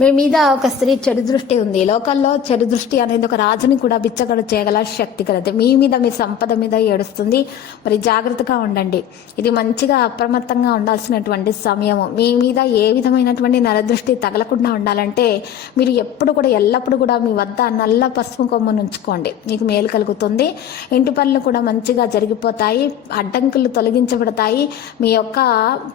మీ మీద ఒక స్త్రీ చెడు దృష్టి ఉంది. లోకల్లో చెడు దృష్టి అనేది ఒక రాజుని కూడా బిచ్చగడ చేయగల శక్తి కలదు. మీ మీద మీ సంపద మీద ఏడుస్తుంది. మరి జాగ్రత్తగా ఉండండి. ఇది మంచిగా అప్రమత్తంగా ఉండాల్సినటువంటి సమయము. మీ మీద ఏ విధమైనటువంటి నరదృష్టి తగలకుండా ఉండాలంటే మీరు ఎప్పుడు కూడా ఎల్లప్పుడూ కూడా మీ వద్ద నల్ల పసుపు కొమ్మను ఉంచుకోండి మీకు మేలు కలుగుతుంది. ఇంటి పనులు కూడా మంచిగా జరిగిపోతాయి. అడ్డంకులు తొలగించబడతాయి. మీ యొక్క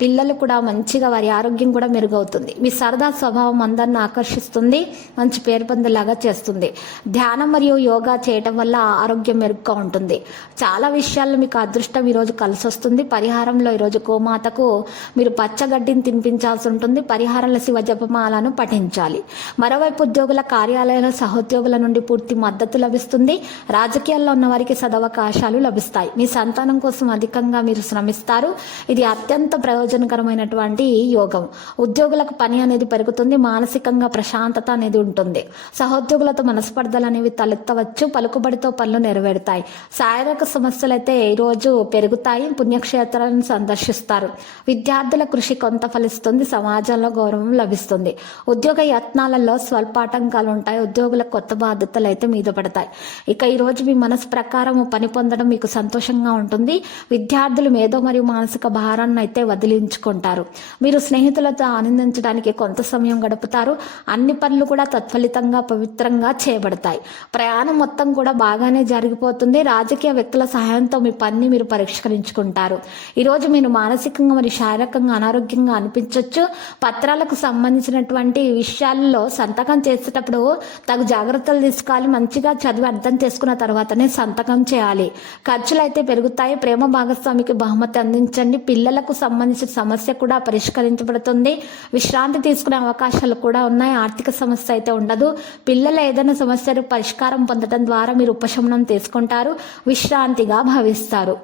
పిల్లలు కూడా మంచిగా వారి ఆరోగ్యం కూడా మెరుగవుతుంది. మీ సరదా స్వభావం అందరిని ఆకర్షిస్తుంది మంచి పేరు పొందేలాగా చేస్తుంది. ధ్యానం మరియు యోగా చేయటం వల్ల ఆరోగ్యం మెరుగ్గా ఉంటుంది. చాలా విషయాల్లో మీకు అదృష్టం ఈరోజు కలిసి వస్తుంది పరిహారంలో ఈరోజు గోమాతకు మీరు పచ్చగడ్డిని తినిపించాల్సి ఉంటుంది. పరిహారంలో శివ జపమాలను పఠించాలి. మరోవైపు ఉద్యోగుల కార్యాలయాల సహోద్యోగుల నుండి పూర్తి మద్దతు లభిస్తుంది. రాజకీయాల్లో ఉన్న వారికి సదవకాశాలు లభిస్తాయి. మీ సంతానం కోసం అధికంగా మీరు శ్రమిస్తారు. ఇది అత్యంత ప్రయోజనకరమైనటువంటి యోగం. ఉద్యోగులకు పని అనేది పెరుగుతుంది. మానసిక మానసికంగా ప్రశాంతత అనేది ఉంటుంది. సహోద్యోగులతో మనస్పర్ధలు అనేవి తలెత్తవచ్చు పలుకుబడితో పనులు నెరవేరుతాయి. శారీరక సమస్యలు అయితే ఈరోజు పెరుగుతాయి పుణ్యక్షేత్రాలను సందర్శిస్తారు. విద్యార్థుల కృషి కొంత ఫలిస్తుంది సమాజంలో గౌరవం లభిస్తుంది. ఉద్యోగ యత్నాలలో స్వల్ప ఆటంకాలు ఉంటాయి ఉద్యోగులకు కొత్త బాధ్యతలు అయితే మీద పడతాయి. ఇక ఈరోజు మీ మనసు ప్రకారం పని పొందడం మీకు సంతోషంగా ఉంటుంది. విద్యార్థులు మేధో మరియు మానసిక భారాన్ని అయితే వదిలించుకుంటారు. మీరు స్నేహితులతో ఆనందించడానికి కొంత సమయం గడుపుతారు. అన్ని పనులు కూడా తత్ఫలితంగా పవిత్రంగా చేయబడతాయి. ప్రయాణం మొత్తం కూడా బాగానే జరిగిపోతుంది. రాజకీయ వ్యక్తుల సహాయంతో మీ పనిని మీరు పరిష్కరించుకుంటారు. ఈరోజు మీరు మానసికంగా మరియు శారీరకంగా అనారోగ్యంగా అనిపించవచ్చు పత్రాలకు సంబంధించినటువంటి విషయాల్లో సంతకం చేసేటప్పుడు తగు జాగ్రత్తలు తీసుకోవాలి. మంచిగా చదివి అర్థం చేసుకున్న తర్వాతనే సంతకం చేయాలి. ఖర్చులు అయితే పెరుగుతాయి. ప్రేమ భాగస్వామికి బహుమతి అందించండి. పిల్లలకు సంబంధించిన సమస్య కూడా పరిష్కరించబడుతుంది. విశ్రాంతి తీసుకునే అవకాశాలు కూడా కూడా ఉన్నాయి. ఆర్థిక సమస్య అయితే ఉండదు. పిల్లల ఏదైనా సమస్యలు పరిష్కారం పొందడం ద్వారా మీరు ఉపశమనం తీసుకుంటారు. విశ్రాంతిగా భావిస్తారు.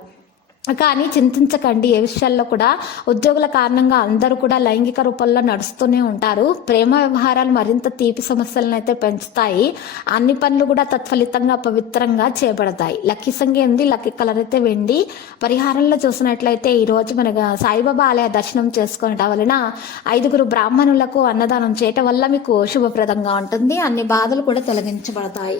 కానీ చింతించకండి. ఏ విషయాల్లో కూడా ఉద్యోగుల కారణంగా అందరూ కూడా లైంగిక రూపంలో నడుస్తూనే ఉంటారు. ప్రేమ వ్యవహారాలు మరింత తీపి సమస్యలను అయితే పెంచుతాయి. అన్ని పనులు కూడా తత్ఫలితంగా పవిత్రంగా చేపడతాయి. లక్కీ సంఖ్య ఉంది లక్కీ కలర్ అయితే వెండి. పరిహారంలో చూసినట్లయితే ఈ రోజు మన సాయిబాబా ఆలయ దర్శనం చేసుకోవటం వలన ఐదుగురు బ్రాహ్మణులకు అన్నదానం చేయటం వల్ల మీకు శుభప్రదంగా ఉంటుంది. అన్ని బాధలు కూడా తొలగించబడతాయి.